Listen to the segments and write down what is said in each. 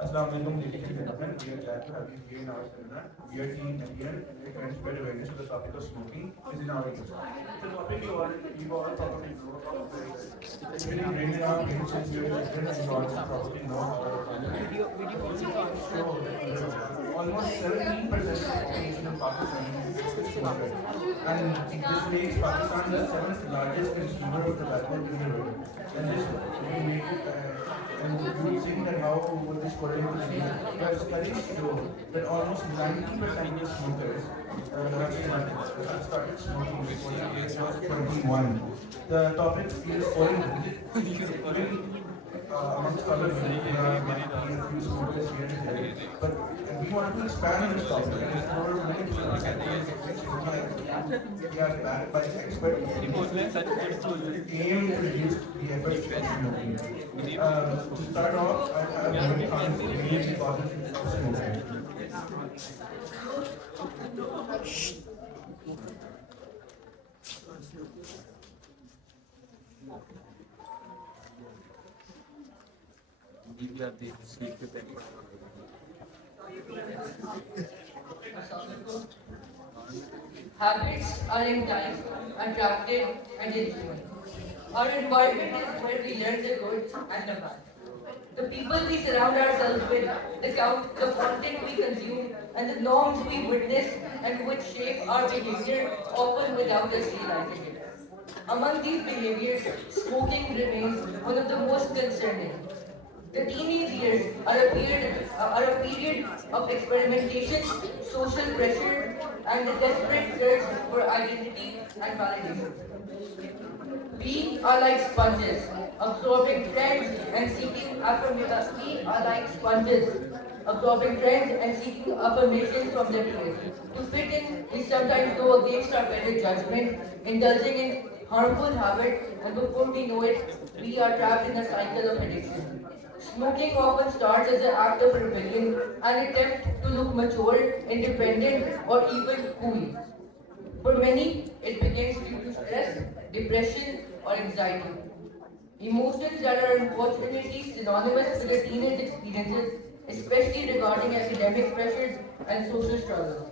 Assalamu alaikum, ladies and gentlemen. We are glad to have you here in our seminar. We are team here to try and spread awareness of the topic of smoking is in our interest. It's a topic you all probably know about very well. It's been ingrained in our brains since we were children, and you also probably know how our family. Statistics show that almost 17% of the population of Pakistan is smokers. And this makes Pakistan the seventh largest consumer of tobacco in the world. And this will make it and you will think that how would this pertain to sleep. But studies show that almost 90% of smokers have started smoking before the age of 21. The topic is oil amongst other many a few smokers here and there. But we want to expand on this topic and explore many different categories we are backed by expert aim to reduce the efforts of smoking. To start off, I have very main causes of smoking. Habits are enticing, attractive, and influential. Our environment is where we learn the good and the bad. The people we surround ourselves with, the content we consume, and the norms we witness and which shape our behavior often without us realizing it. Among these behaviors, smoking remains one of the most concerning. The teenage years are a period of experimentation, social pressure, and the desperate search for identity and validation. We are like sponges, absorbing trends and seeking affirmation. We are like sponges, absorbing trends and seeking affirmation from the peers. To fit in, we sometimes go against our better judgment, indulging in harmful habits, and before we know it, we are trapped in a cycle of addiction. Smoking often starts as an act of rebellion, an attempt to look mature, independent, or even cool. For many, it begins due to stress, depression, or anxiety. Emotions that are unfortunately synonymous with the teenage experiences, especially regarding academic pressures and social struggles.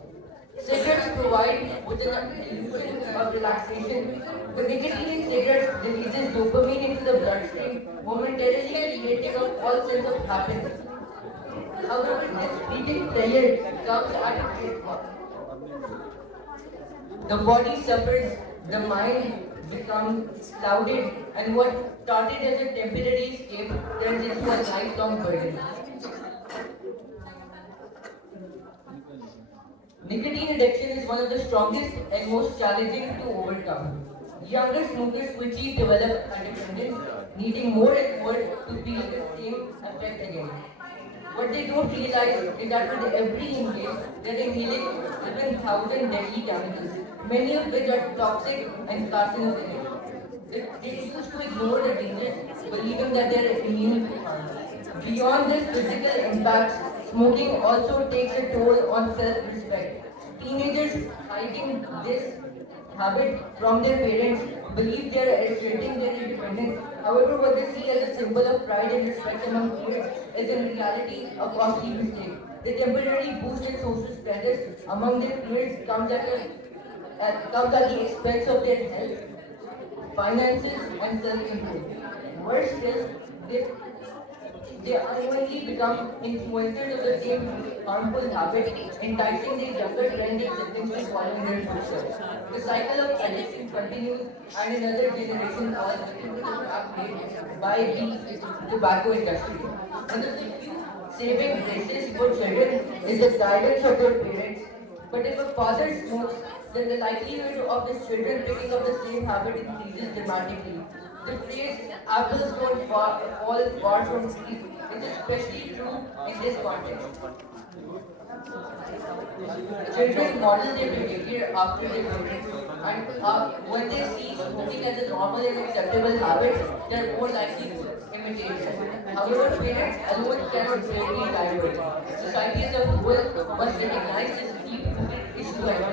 Cigarettes provide with an illusion of relaxation. The nicotine in cigarettes releases dopamine into the bloodstream, momentarily creating a false sense of happiness. However, this fleeting pleasure comes at a great cost. The body suffers, the mind becomes clouded, and what started as a temporary escape turns into a lifelong burden. Nicotine addiction is one of the strongest and most challenging to overcome. Younger smokers quickly develop a dependence, needing more and more to feel the same effect again. What they don't realize is that with every inhale, they're inhaling 7,000 deadly chemicals, many of which are toxic and carcinogenic. They used to ignore the dangers, believing that they're immune to harm. Beyond this physical impact, smoking also takes a toll on self-respect. Teenagers hiding this habit from their parents believe they are asserting their independence. However, what they see as a symbol of pride and respect among peers is in reality a costly mistake. The temporary boost in social status among their peers comes at the expense of their health, finances, and self-control. Worse still, they they unknowingly become influencers of the same harmful habit, enticing their younger trending siblings to follow in their footsteps. The cycle of addiction continues, and another generation falls victim to the trap laid by the tobacco industry. One of the few saving graces for children is the guidance of their parents. But if a father smokes, then the likelihood of his children picking up the same habit increases dramatically. The phrase apples don't fall far from trees is especially true in this context. Children model their behavior after their parents, and when they see smoking as a normal and acceptable habit, they are more likely to imitate it. However, parents alone cannot greatly divert. Society as a whole must recognize this deep-rooted issue and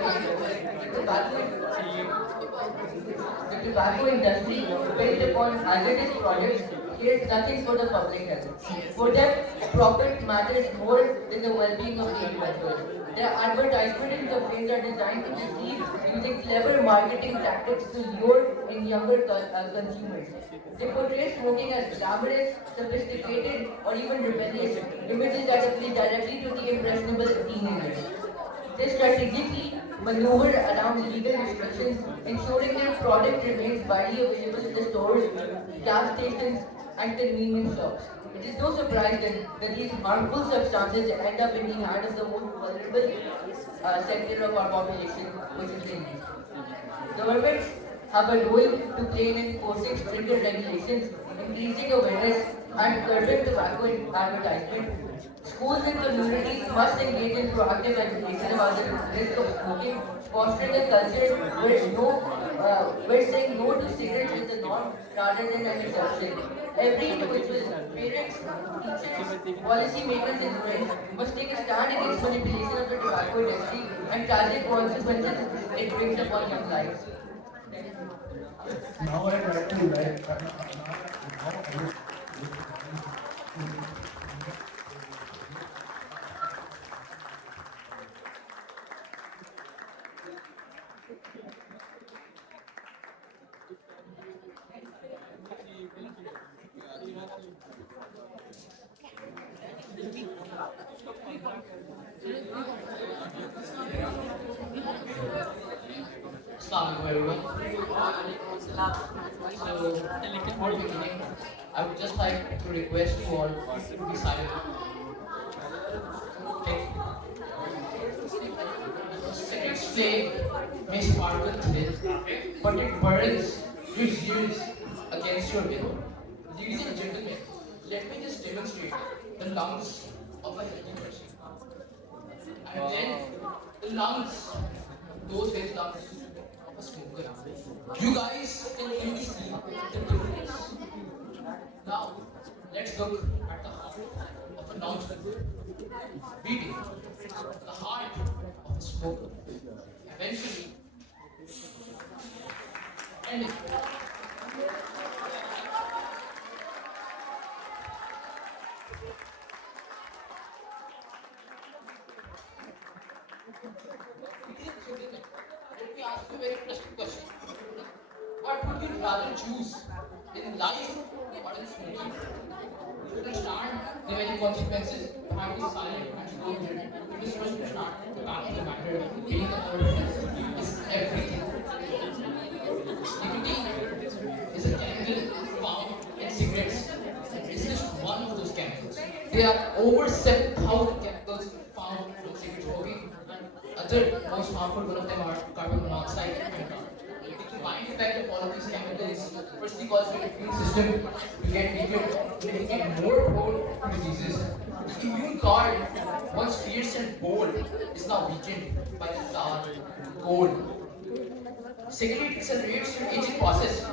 the tobacco industry built upon hazardous products cares nothing for the public health. For them, profit matters more than the well-being of the individual. Their advertisement campaigns are designed to deceive using clever marketing tactics to lure in younger consumers. They portray smoking as glamorous, sophisticated, or even rebellious, images that appeal directly to the impressionable teenagers. They strategically maneuver around legal restrictions, ensuring their product remains widely available in the stores, gas stations, and convenience shops. It is no surprise that these harmful substances end up in the hands of the most vulnerable sector of our population, which is the youth. Governments have a role to play in enforcing stricter regulations, increasing awareness, and curbing tobacco advertisement. Schools and communities must engage in proactive education about the risk of smoking, fostering a culture where saying no to cigarettes is the norm rather than an exception. Every individual, parents, teachers, policymakers, and friends must take a stand against manipulation of the tobacco industry and tragic consequences it brings upon young lives. Now I try to now I would Assalamualaikum everyone. So, before beginning, I would just like to request you all to be silent. Okay. Cigarette's flame may sparkle today, but it burns your years against your will. Ladies and gentlemen, let me just demonstrate the lungs of a healthy person. And then the lungs, those with lungs of a smoker. You guys can really see the difference. Now, let's look at the heart of a non-smoker. Beating the heart of a smoker. Eventually, ending. Let me ask you a very interesting question. What would you rather choose in life or in smoking? You understand the very consequences behind this silent and slow journey. This person understand the back of the matter, being a person is everything. Nicotine is a chemical found in cigarettes. It's just one of those chemicals. There are over 7,000 chemicals found in cigarette smoking, and other most harmful one of them are carbon monoxide and carbon. The combined effect of all of these chemicals firstly causes your immune system to get weaker, making it more prone to diseases. The immune card, once fierce and bold, is now weakened by the dark, cold. Secondly, it accelerates your aging process.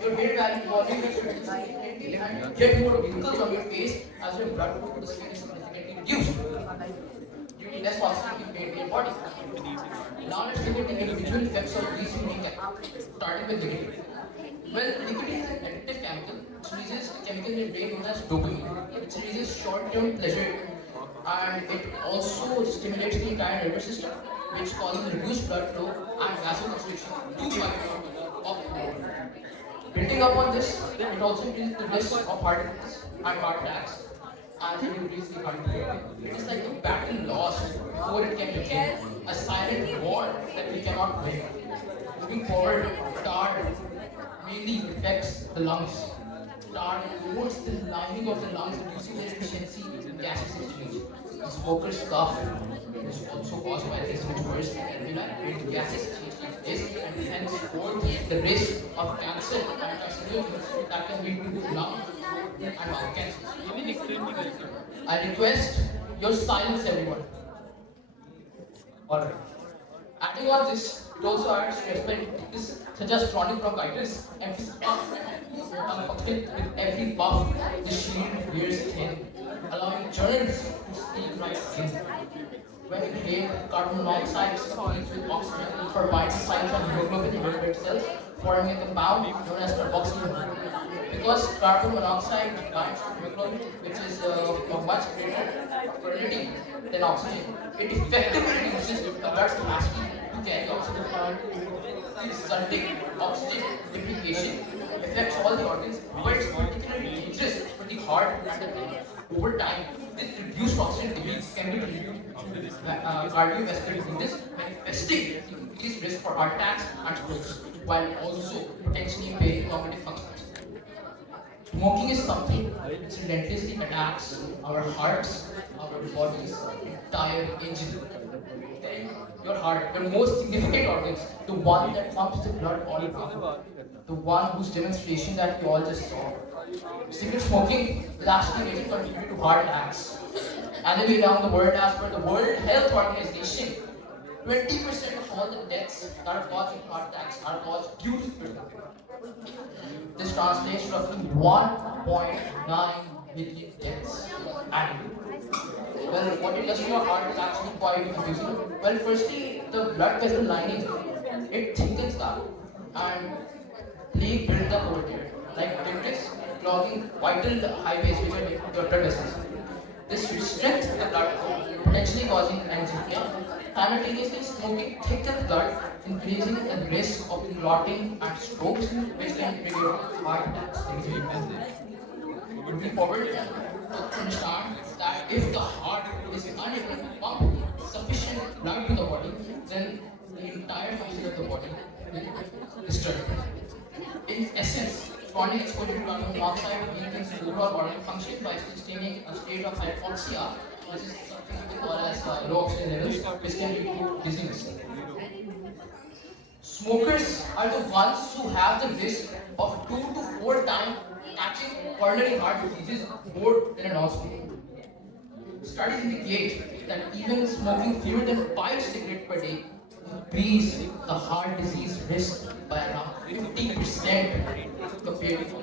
Your hair value volume is reduced and you get more wrinkles on your face as your blood flow to the skin is significantly reduced. You need less oxygen in your body. Now let's look at the individual effects of these unique chemicals, starting with nicotine. Well, nicotine is an addictive chemical which releases a chemical in your brain known as dopamine. It releases short-term pleasure and it also stimulates the entire nervous system, which causes reduced blood flow and vasoconstriction to the microbiome of the brain. Building up on this, it also increases the risk of heart disease and heart attacks as it increases the heart rate. It is like a battle lost before it can begin, a silent war that we cannot win. Moving forward, tar mainly affects the lungs. Tar erodes the lining of the lungs, reducing their efficiency in gases exchange. The smoker's cough is also caused by this, which worse in gases exchange is, and henceforth the risk of cancer and carcinogens that can lead to lung and mouth cancer. I request your silence, everyone. Alright. Adding on this, it also adds stress bronchitis, such as chronic bronchitis, and with every puff, the shield wears thin, allowing germs to speak right in. When inhaled, carbon monoxide speaks with oxygen for vital signs of hemoglobin in red cells, forming a compound known as carboxyl. because carbon monoxide binds to hemoglobin, which is of much greater quality than oxygen. It effectively reduces the blood's capacity to carry oxygen. The resulting oxygen depletion affects all the organs, but it's particularly dangerous for the heart and the brain. Over time, this reduced oxygen release can be linked to cardiovascular diseases, manifesting increased risk for heart attacks and strokes, while also potentially impairing cognitive functions. Smoking is something which relentlessly attacks our hearts, our body's entire engine. Then your heart, the most significant organs, the one that pumps the blood all around, the one whose demonstration that we all just saw. Cigarette smoking is actually making contribute to heart attacks. Annually around the world, as per the World Health Organization, 20% of all the deaths that are caused in heart attacks are caused due to cigarette smoking. This translates to roughly 1.9 million deaths annually. Well, what it does to your heart is actually quite confusing. Well, firstly, the blood vessel lining, it thickens that and plaque builds up over there, like arteries clogging vital highways which are linked to your blood vessels. This restricts the blood flow, potentially causing angina. Simultaneously, smoking thickens blood, increasing the risk of clotting and strokes, which can trigger heart attacks. Moving forward, to understand that if the heart is unable to pump sufficient blood to the body, then the entire function of the body will disturb. In essence, chronic exposure to carbon monoxide weakens overall organ function by sustaining a state of hypoxia, which is something we call as low oxygen levels, which can lead to dizziness. Smokers are the ones who have the risk of 2 to 4 times catching coronary heart diseases more than a non-smoker. Studies indicate that even smoking fewer than 5 cigarettes per day increase the heart disease risk by around 50% compared to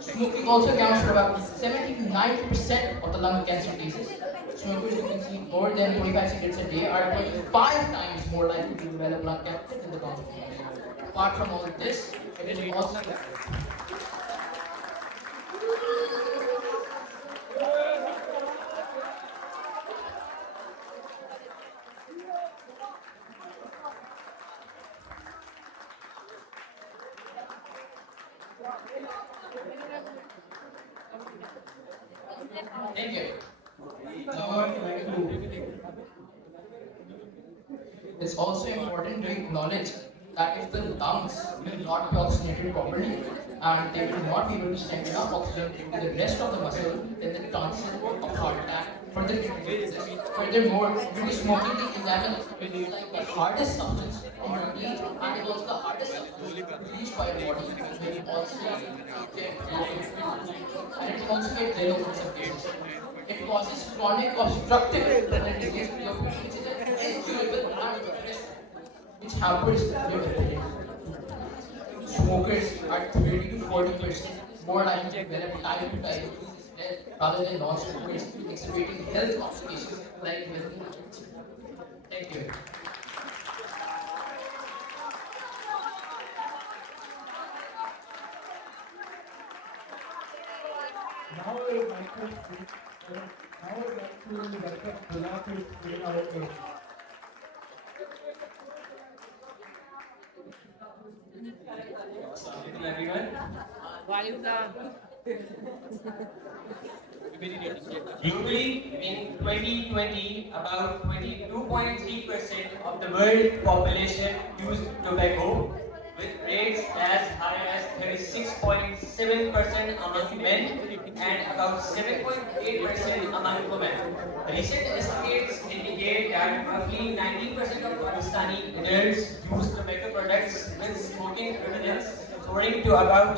smoking also accounts for about 79% of the lung cancer cases. Smokers who consume more than 25 cigarettes a day are 25 times more likely to develop lung cancer than the common population. Apart from all this, it is also thank you. It's also important to acknowledge that if the lungs will not be oxygenated properly and they will not be able to send enough oxygen to the rest of the muscle, then the chances of heart attack further increases. Furthermore, due to smoking, the examine is like the hardest substance in your body and it is also the hardest substance released by your body, which also get and it can also get yellow in some cases. It causes chronic obstructive pulmonary disease, which is an incurable and which hampers your ability. Smokers are 30 to 40% more likely to develop type 2 diabetes rather than non-smokers, exhibiting health complications like health. Thank you. Now I would like to welcome Bula to explain our case. Assalamualaikum everyone. Globally, in 2020, about 22.3% of the world population used tobacco, with rates as high as 36.7% among men and about 7.8% among women. Recent estimates indicate that roughly 19% of Pakistani adults use tobacco products, with smoking prevalence soaring to about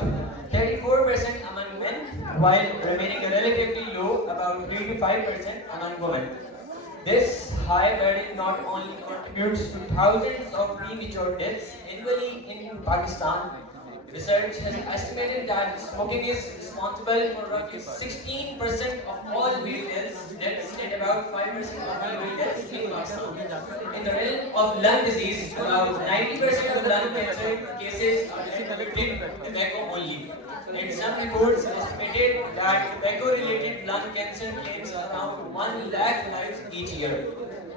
34% among men, while remaining relatively low, about 3 to 5% among women. This high burden not only contributes to thousands of premature deaths annually in Pakistan. Research has estimated that smoking is responsible for roughly 16% of all male deaths and about 5% of female deaths. In the realm of lung disease, about 90% of lung cancer cases are attributed to tobacco only. And some reports estimated that tobacco-related lung cancer claims around 1 lakh lives each year.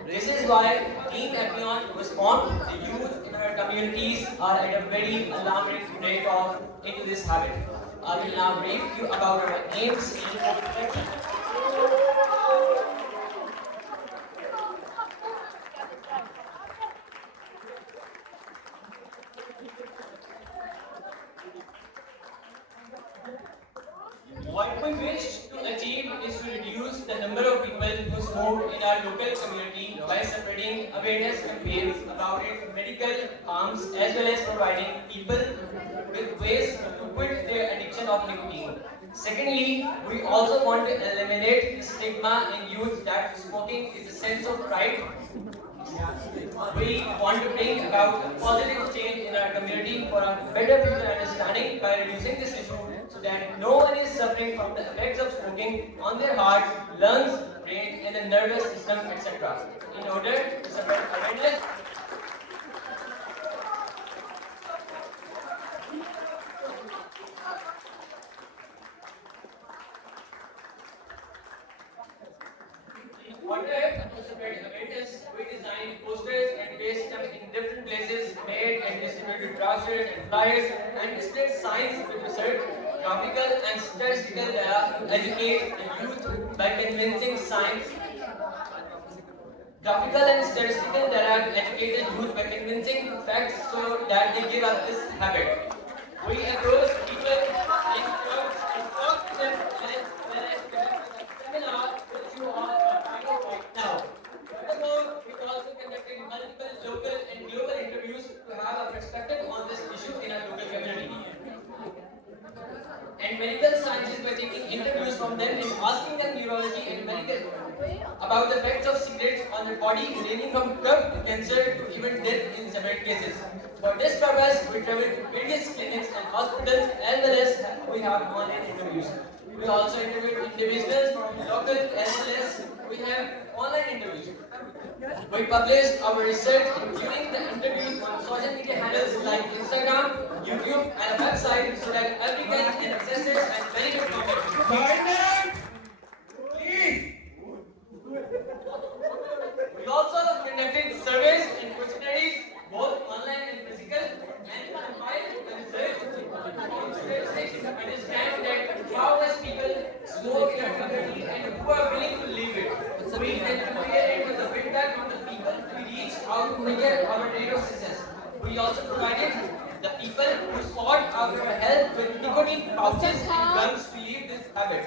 This is why Team Epion was formed. The youth in our communities are at a very alarming rate of into this habit. I will now brief you about our aims and objectives. What we wish to achieve is to reduce the number of people who smoke in our local community by spreading awareness campaigns about its medical harms as well as providing people with ways to quit their addiction of nicotine. Secondly, we also want to eliminate the stigma in youth that smoking is a sense of pride. We want to bring about a positive change in our community for a better future understanding by reducing this issue so that no one is suffering from the effects of smoking on their heart, lungs, brain, and the nervous system, etc. In order to spread awareness, we designed posters and placed them in different places, made and distributed brochures and flyers, and displayed signs with research, graphical and statistical data to educate the youth by convincing science. Graphical and statistical data to educate the youth by convincing facts so that they give up this habit. We approach people in crowds and talk to them seminar which you all are doing right now. Furthermore, we also conducted multiple local and global interviews to have a perspective on this issue in our local community. And medical scientists were taking interviews from them and asking them neurology and medical about the effects of cigarettes on the body, ranging from drug to cancer to even death in several cases. For this purpose, we travel to various clinics and hospitals as well as we have online interviews. We also interviewed individuals from local as well as we have online interviews. We published our research including the interviews on social media handles like Instagram, YouTube and a website so that everyone can access it and benefit from it. Silence! Please! We also conducted surveys and questionnaires both online and physical and compiled the research on statistics to understand that how does people smoke in our community and who are willing to leave it. We then compare it with the feedback from the people we reach out to measure our rate of success. We also provided the people who sought after help with nicotine pouches and gums to leave this habit.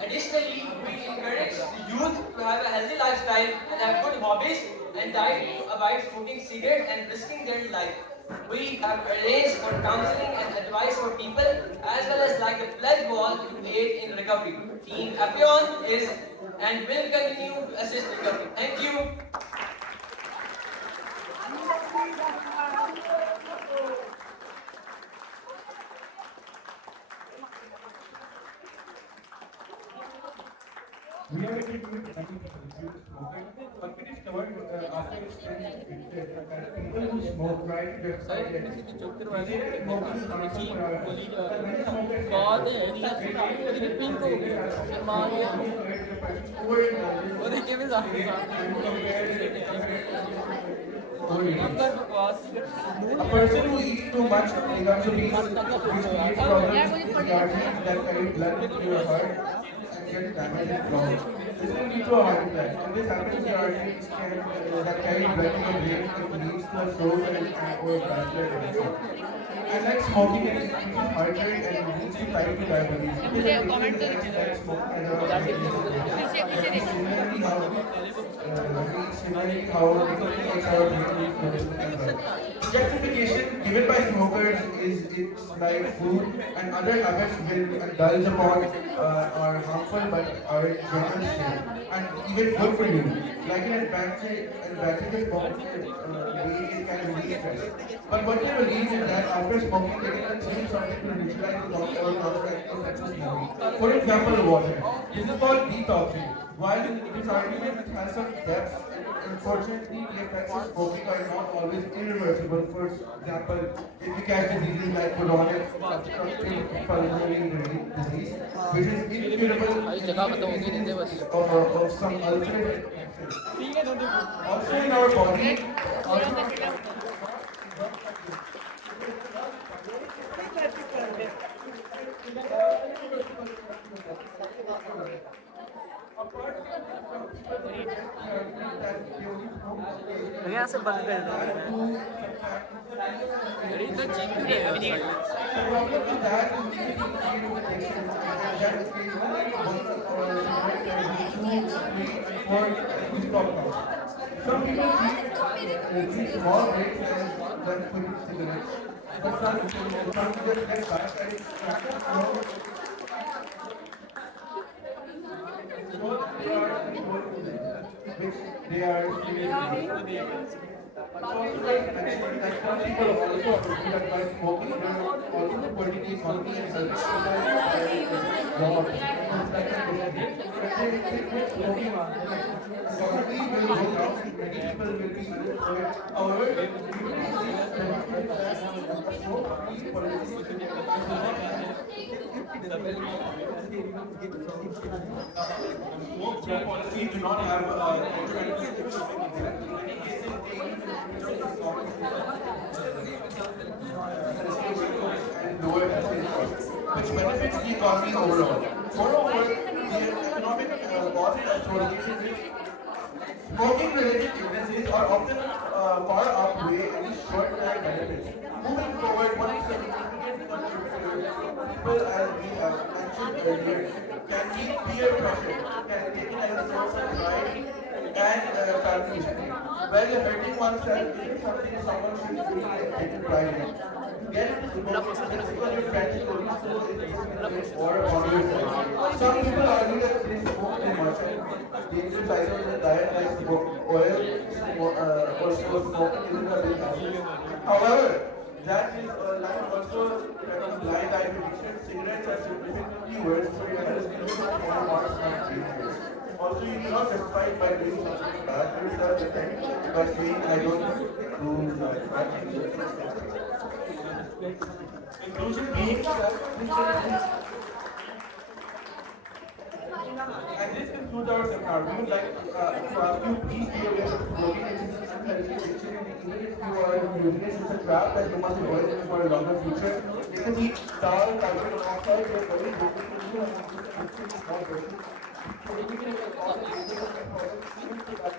Additionally, we encourage the youth to have a healthy lifestyle and have good hobbies and diet to avoid smoking cigarettes and risking their life. We have arranged for counseling and advice for people as well as like a pledge wall to aid in recovery. Team Epion is and will continue to assist recovery. Thank you. We are actually doing something to reduce smoking, but it is covered after its that people who smoke right to website that smoking is harmful for our health. But many smokers a person who eats too much becomes obese, which creates problems with arteries that carry blood to your heart and get damaged and clogged. This will lead to a heart attack. And this happens to arteries that carry blood to your brain and leads to a stroke or vascular dementia. Unlike smoking, it increases heart rate and leads to type 2 diabetes. It is a disease that smoking similarly how nicotine makes our brain function as well. Justification given by smokers is it's like food and other habits will indulge upon are harmful natural but are general and even good for you. Like in advantages smoking weed is kind of release stress. But what they release is that after smoking they can consume something to neutralize the non-psychoactive effects of smoking. For example, water. This is called detoxing. While this argument has some depth, unfortunately the effects of smoking are not always irreversible. For example, if you catch diseases like chronic obstructive pulmonary disease, which is incurable of some ulcerative infection. Also in our body, यहाँ से बंद कर दो some people treat small breaks as than quitting cigarettes. But some just get back and which they are also like mentioned that some people also affected that by smoking also politically economy and service law. It's like a quit smoking economy will go down and many people will be unemployed. However, we will see that smoke free politically smoke-free policies do not have which benefits the economy overall. Moreover, the economic costs associated with smoking-related illnesses are often far outweigh any short-term benefits. Moving forward, one significant contributor people, as we have mentioned earlier, can be peer pressure, can be taken as a source of pride and family history. While hurting oneself isn't something someone should really take pride in. Get into smoking because your friends told you so or on yourself. Some people argue that they smoke too much and dangerous items in diet like oil or smoking isn't a big issue. However, that is like also blind eye addiction. Cigarettes are significantly worse for your health and are not dangerous. Also, you cannot justify it by doing something bad for yourself by saying I don't do bad things. Inclusion being and this concludes our seminar. We would like to ask you please be aware of smoking and unhealthy addiction, and even if you are using it as a trap that you must avoid it for a longer future. It can be dull, carbon monoxide, they are very good for you and it's a small version. So we can all the even to that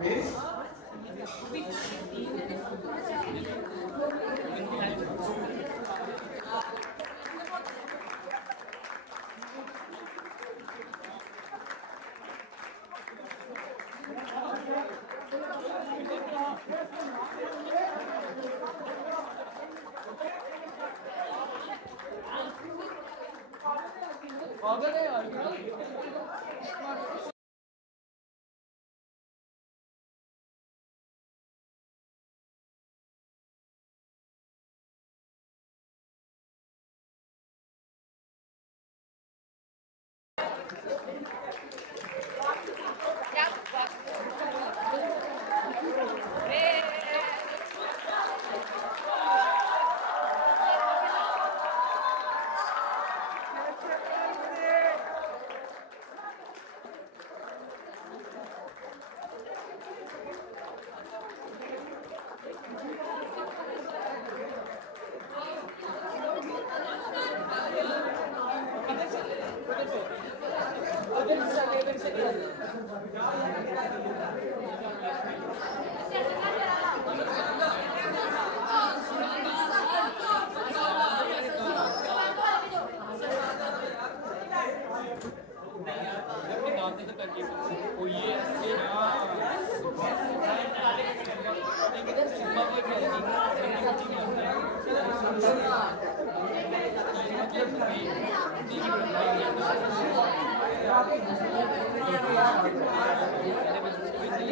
Miss?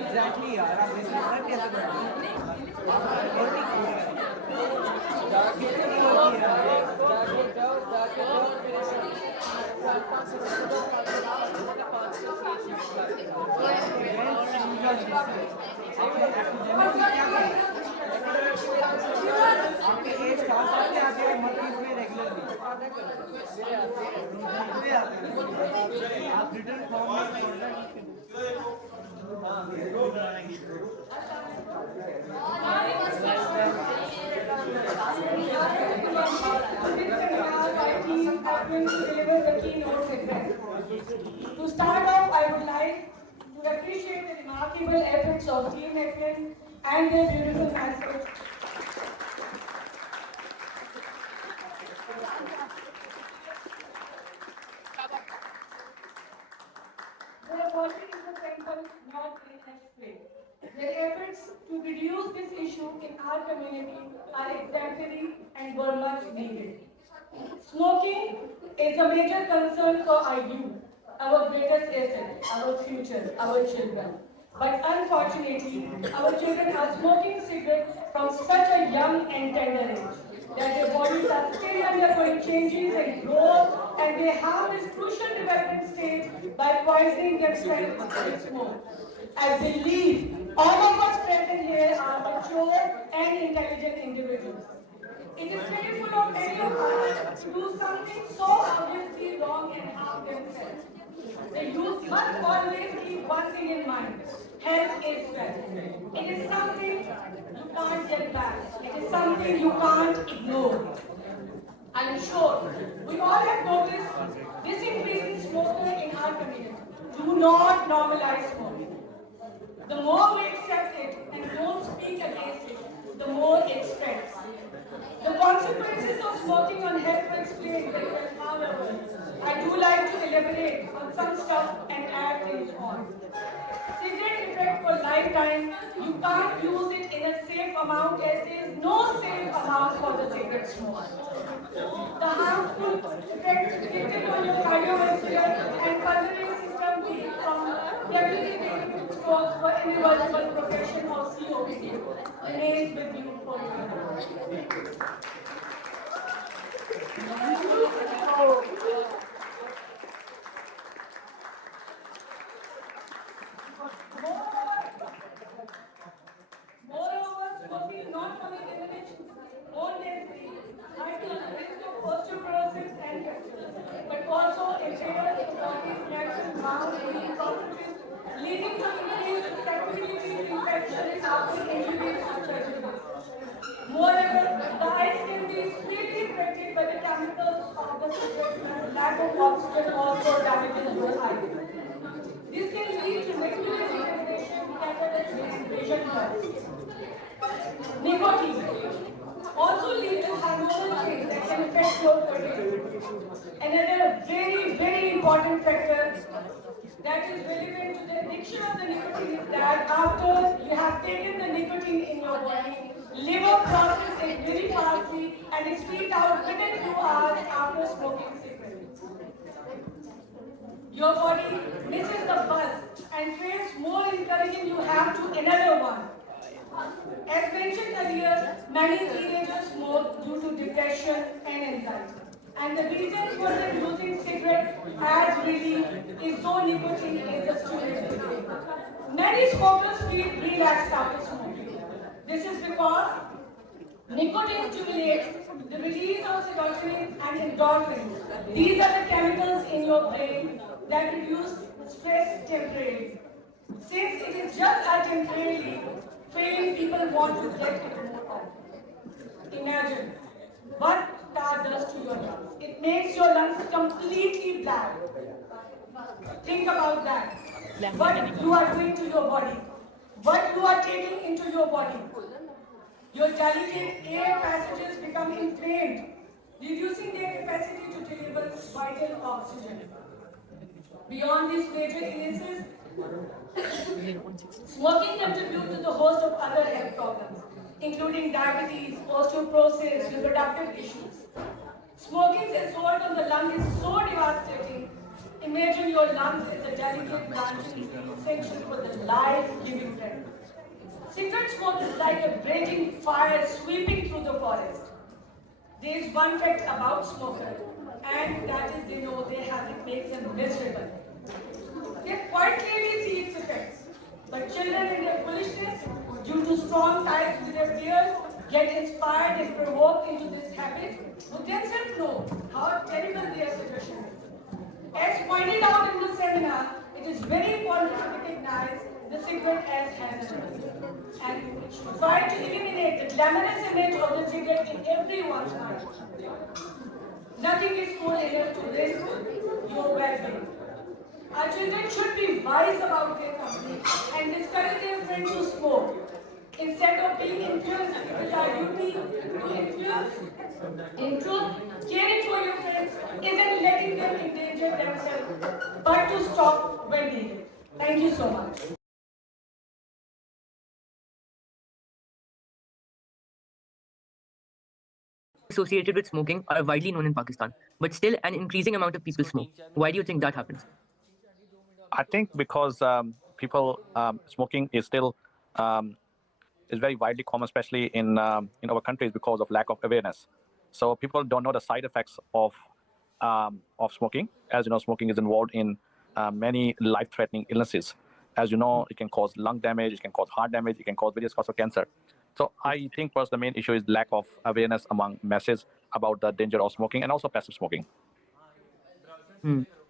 Exactly यार आप ऐसे करना कैसे आपके as कहाँ से आते हैं मत इसमें रेगुलरली आप रिटर्न फॉर्म में To start off, I would like to appreciate the remarkable efforts of Team FN and their beautiful mascot. Their worship is the temple, not in play. Their efforts to reduce this issue in our community are exemplary and were much needed. Smoking is a major concern for our youth, our greatest asset, our future, our children. But unfortunately, our children are smoking cigarettes from such a young and tender age that their bodies are still undergoing changes and growth, and they harm this crucial development stage by poisoning themselves with smoke. I believe all of us present here are mature and intelligent individuals. It is painful of any of us to do something so obviously wrong and harm themselves. The youth must always keep one thing in mind. Health is wealth. It is something you can't get back. It is something you can't ignore. I am sure we all have noticed this increase in smokers in our community. Do not normalize smoking. The more we accept it and don't speak against it, the more it spreads. The consequences of smoking on health are explained very well. However, I do like to elaborate on some stuff and add things on. Cigarette effect for lifetime, you can't use it in a safe amount as there is no safe amount for the cigarette smoke. The harmful effects depicted on your cardiovascular and pulmonary system be from debilitating strokes for irreversible progression of COPD remains with you for Moreover, smoking is not only eliminates bone density, heightened risk of osteoporosis and fractures, but also impairs the body's natural bound healing processes, leading to increased susceptibility to infections after injuries or surgery. Moreover, the eyes can be severely affected by the chemicals of the cigarette and lack of oxygen also damages the eye. This can lead to macular degeneration, cataract, and vision loss. Nicotine also leads to hormonal change that can affect your fertility. Another very important factor that is relevant to the addiction of the nicotine is that after you have taken the nicotine in your body, liver processes it very fastly and it's cleaned out within 2 hours after smoking cigarettes. Your body misses the buzz and feels more encouraging you have to another one. As mentioned earlier, many teenagers smoke due to depression and anxiety. And the reason for them using cigarettes as relief is though nicotine is a stimulant. Many smokers feel relaxed after smoking. This is because nicotine stimulates the release of serotonin and endorphins. These are the chemicals in your brain that reduce stress temporarily. Since it is just a temporarily, feeling people want to get it more often. Imagine what tar does to your lungs. It makes your lungs completely black. Think about that. What you are doing to your body. What you are taking into your body. Your delicate air passages become inflamed, reducing their capacity to deliver vital oxygen. Beyond these major illnesses, smoking contributes to the host of other health problems, including diabetes, osteoporosis, reproductive stating, imagine your lungs as a delicate branching tree essential for the life-giving breath. Cigarette smoke is like a raging fire sweeping through the forest. There is one fact about smokers, and that is they know they have it makes them miserable. They quite clearly see its effects. But children in their foolishness, due to strong ties with their peers, get inspired and provoked into this habit, who themselves know how terrible their situation is. As pointed out in the seminar, it is very important to recognize the cigarette as hazardous and try to eliminate the glamorous image of the cigarette in everyone's mind. Nothing is cool enough to risk your well-being. Our children should be wise about their company and discourage their friends to smoke. Instead of being influenced, it is our duty to influence. In truth, caring for your friends isn't letting them endanger themselves, but to stop when needed. Thank you so much. Associated with smoking are widely known in Pakistan, but still an increasing amount of people smoke. Why do you think that happens? I think because people smoking is still is very widely common, especially in our countries, because of lack of awareness. So people don't know the side effects of smoking. As you know, smoking is involved in many life-threatening illnesses. As you know, it can cause lung damage, it can cause heart damage, it can cause various causes of cancer. So I think first the main issue is lack of awareness among masses about the danger of smoking and also passive smoking.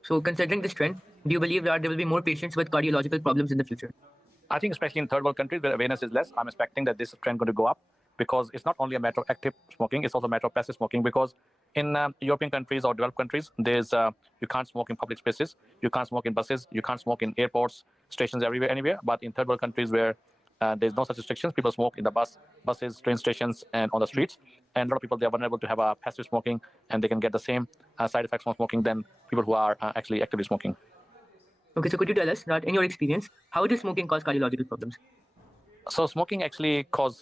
So, considering this trend, do you believe that there will be more patients with cardiological problems in the future? I think especially in third world countries where awareness is less, I'm expecting that this trend going to go up, because it's not only a matter of active smoking, it's also a matter of passive smoking. Because in European countries or developed countries, there's you can't smoke in public spaces, you can't smoke in buses, you can't smoke in airports, stations, everywhere, anywhere. But in third world countries where there's no such restrictions, people smoke in the buses, train stations, and on the streets. And a lot of people, they are vulnerable to have a passive smoking, and they can get the same side effects from smoking than people who are actually actively smoking. Okay, so could you tell us that in your experience, how does smoking cause cardiological problems? So smoking actually cause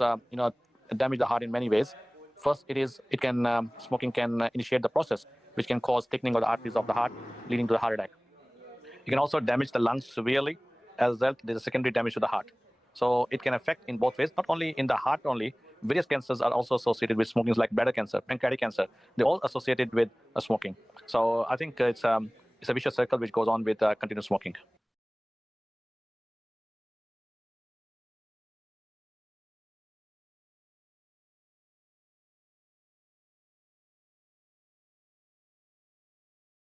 damage the heart in many ways. First, smoking can initiate the process which can cause thickening of the arteries of the heart, leading to the heart attack. It can also damage the lungs severely. As a result, there's a secondary damage to the heart. So it can affect in both ways, not only in the heart only. Various cancers are also associated with smoking, like bladder cancer, pancreatic cancer. They're all associated with smoking. So I think it's a vicious circle which goes on with continuous smoking.